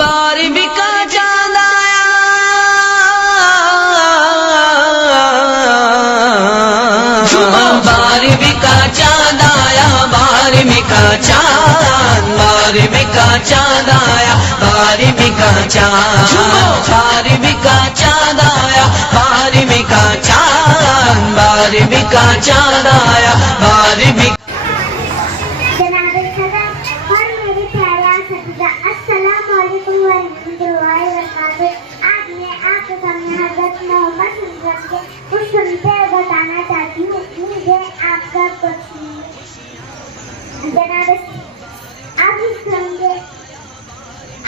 بارہویں کا چاند آیا، بارہویں کا چاند آیا، بارہویں کا چاند، بارہویں کا چاند آیا، بارہویں کا چاند، بارہویں کا چاند آیا، بارہویں کا چاند، بارہویں کا چاند آیا، بارہویں۔ السلام علیکم ورحمۃ اللہ وبرکاتہ۔ آج میں آپ کے سامنے حضرت محمد صلی اللہ علیہ وسلم کے کچھ سنتے بتانا چاہتی ہوں۔ مجھے آپ کا کچھ جناب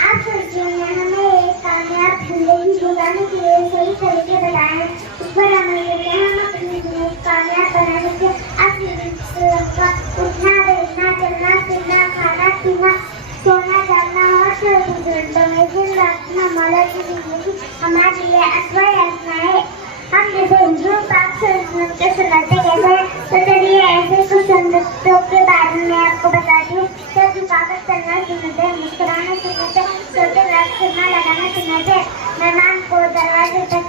آپ سوچیے نے ہمیں ایک کامیاب زندگی گزارنے کے لیے صحیح طریقے بتائے ہیں، اس پر عمل کر کے ہم اپنی زندگی کامیاب بنا سکتے ہیں۔ اٹھنا بیٹھنا چلنا پھرنا کھانا پینا سونا جاگنا اور گھنٹوں میں دن رکھنا مولا کی زندگی ہمارے لیے اصل ایسا ہے۔ ہم جیسے حضور پاک صلی اللہ علیہ وسلم کے سنتیں کیسے ہیں، تو چلیے ایسے کچھ سنتوں کے بارے میں آپ کو بتاتی ہوں۔ سر جھکاکر چلنا سنت ہے، مسکرانا سنت ہے، سوتے وقت سرما لگانا سنت ہے، مہمان کو دروازے تک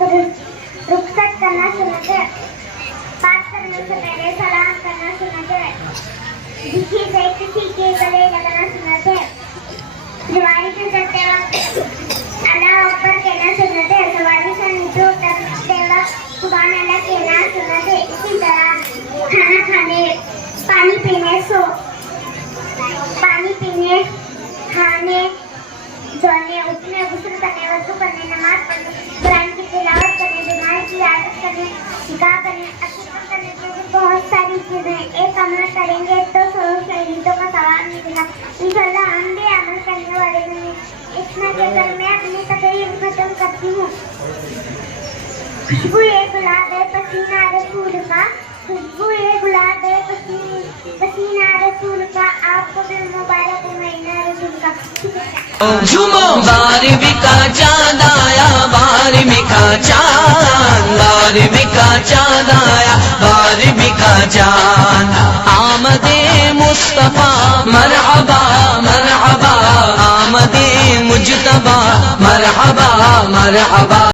رخصت کرنا سنت ہے، بات کرنے سے پہلے سلام کرنا سنت ہے، کسی سے کسی کے گلے لگانا سنت ہے، سواری سے چلتے وقت اللہ اکبر کہنا سنت ہے، سواری سے نیچے اترتے وقت سبحان اللہ کہنا سنت ہے۔ اسی طرح کھانا کھانے، پانی پینے کھانے سونے اٹھنے غسل کرنے وضو کرنے نماز پڑھنے قرآن کی تلاوت کرنے بیمار کی عادت کرنے نکاح کرنے عقیقہ کرنے جیسے بہت ساری چیزیں ایک عمل کریں گے تو 100 شہیدوں کا ثواب ملے گا انشاءاللہ۔ ہم بھی عمل کرنے والے ہیں۔ اتنا کہہ کر میں اپنی تقریر ختم کرتی ہوں۔ خوشبو گلاب ہے پسینہ رسول کا، خوشبو گلاب ہے پسینہ رسول کا، آپ کو بھی مبارک مہینہ رسول کا۔ بارہویں کا چاند آیا، بارہویں کا چاند، بارہویں کا چاند آیا، بارہویں کا چاند، آمد مصطفیٰ مرحبا مرحبا، آمد مجتبیٰ مرحبا مرحبا۔